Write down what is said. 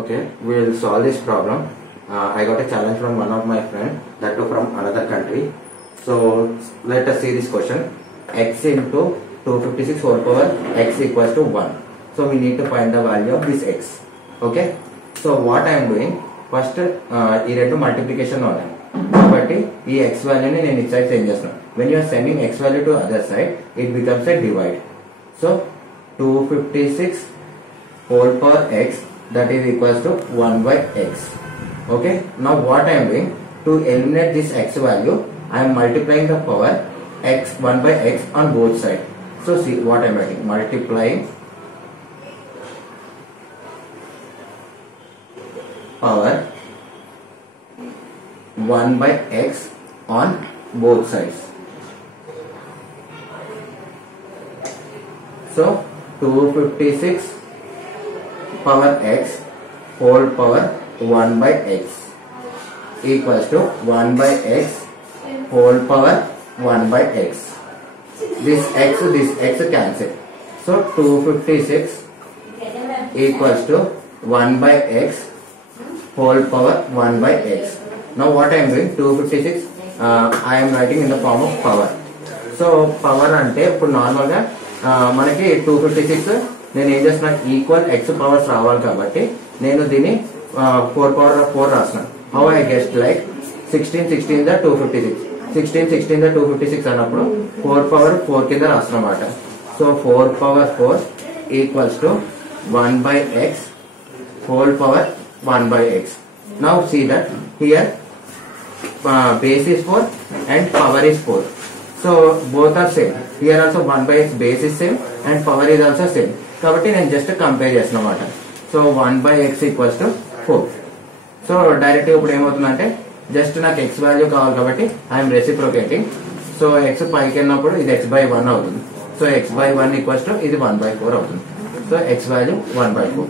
Okay, we will solve this problem. I got a challenge from one of my friend, that too from another country. So let us see this question. X into 256 whole power x equals to 1. So we need to find the value of this x. Okay. So what I am doing, first ఈ రెండు మల్టిప్లికేషన్ ఉన్నాయి కాబట్టి ఈ x వాల్యూని నేను ఇటు side send చేస్తున్నాను. When you are sending x value to other side, it becomes a divide. So 256 whole power x, that is equals to 1 by x. Okay. Now what I am doing, to eliminate this x value, I am multiplying the power x 1 by x on both sides. So see what I am writing, multiplying power 1 by x on both sides. So 256 power x whole power 1 by x equals to 1 by x whole power 1 by x. This x cancel. So 256 equals to 1 by x whole power 1 by x. Now what I am doing, 256 I am writing in the form of power. So power అంటే ఇప్పుడు నార్మల్ గా మనకి 256 నేను ఏం చేస్తున్నా, equal x powers రావాలి కాబట్టి నేను దీన్ని 4 పవర్ 4 రాస్తున్నాను. హౌ ఐ గెస్ట్ లైక్ 16 ద 256, 16 ద 256 అన్నప్పుడు 4 పవర్ 4 కింద రాస్తున్నా అన్నమాట. సో 4 పవర్ 4 equals to 1 by x whole power 1 by x. Now see that here base is 4 and power is 4. So both are same. Here also 1 by x base is same and power is also same. కాబట్టి నేను just compare చేస్తున్నా అన్నమాట. సో 1 by x equals to 4. So direct ఇప్పుడు ఏమవుతుందంటే జస్ట్ నాకు x value కావాలి కాబట్టి I'm reciprocating. So x పైకి వెళ్ళినప్పుడు ఇది x by 1 అవుతుంది. So x by 1 equals to ఇది 1 by 4 అవుతుంది. సో x వాల్యూ 1 by 4.